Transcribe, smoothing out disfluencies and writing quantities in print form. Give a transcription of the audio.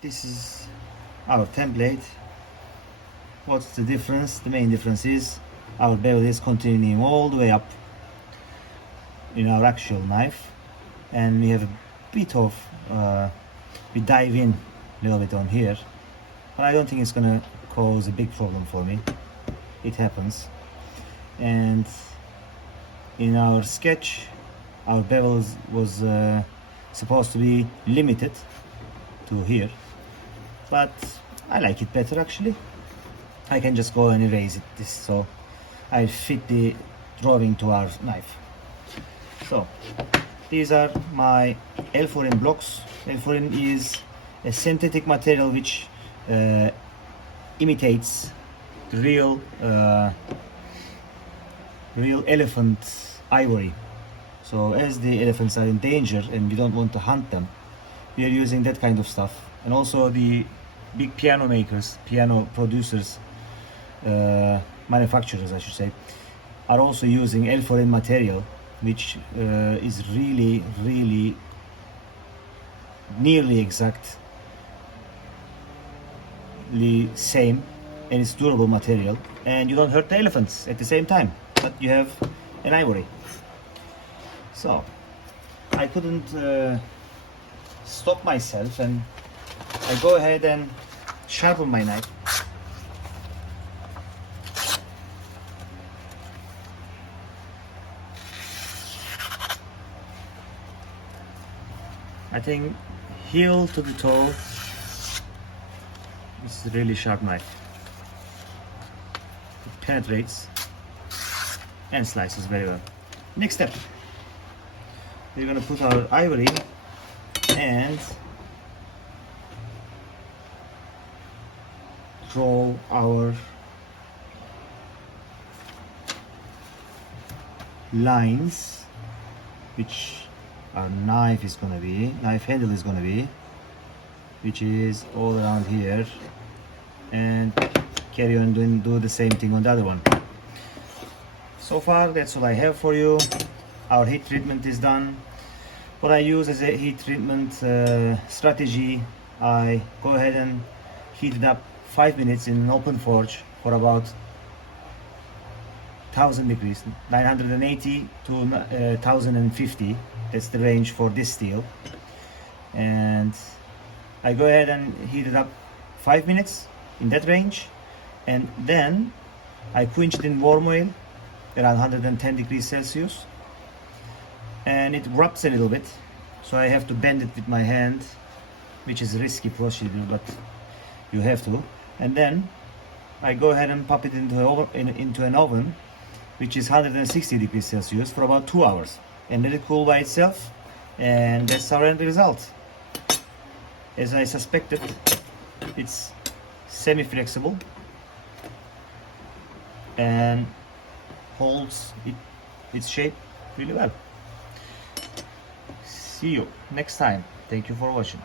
this is our template. What's the difference? The main difference is our bevel is continuing all the way up in our actual knife, and we have a bit of we dive in a little bit on here, but I don't think it's gonna cause a big problem for me. It happens. And in our sketch, our bevel was supposed to be limited to here, but I like it better actually. I can just go and erase it this, so I fit the drawing to our knife. So these are my L4N blocks. L4N is a synthetic material which imitates the real elephant ivory. So as the elephants are in danger and we don't want to hunt them, we are using that kind of stuff. And also the big piano makers, piano producers, manufacturers I should say, are also using L4N material, which is really nearly exactly same, and it's durable material, and you don't hurt the elephants at the same time, but you have an ivory. So I couldn't stop myself, and I go ahead and sharpen my knife. I think heel to the toe, this is a really sharp knife. It penetrates and slices very well. Next step, we're going to put our ivory and draw our lines, which our knife handle is gonna be, which is all around here, and carry on do the same thing on the other one. So far that's all I have for you. Our heat treatment is done. What I use as a heat treatment strategy, I go ahead and heat it up 5 minutes in an open forge for about 1000 degrees, 980 to 1050. That's the range for this steel. And I go ahead and heat it up 5 minutes in that range, and then I quench it in warm oil around 110 degrees Celsius, and it rubs a little bit, so I have to bend it with my hand, which is a risky procedure, but you have to. And then I go ahead and pop it into an oven which is 160 degrees Celsius for about 2 hours, and let it cool by itself, and that's our end result. As I suspected, it's semi-flexible and holds its shape really well. See you next time. Thank you for watching.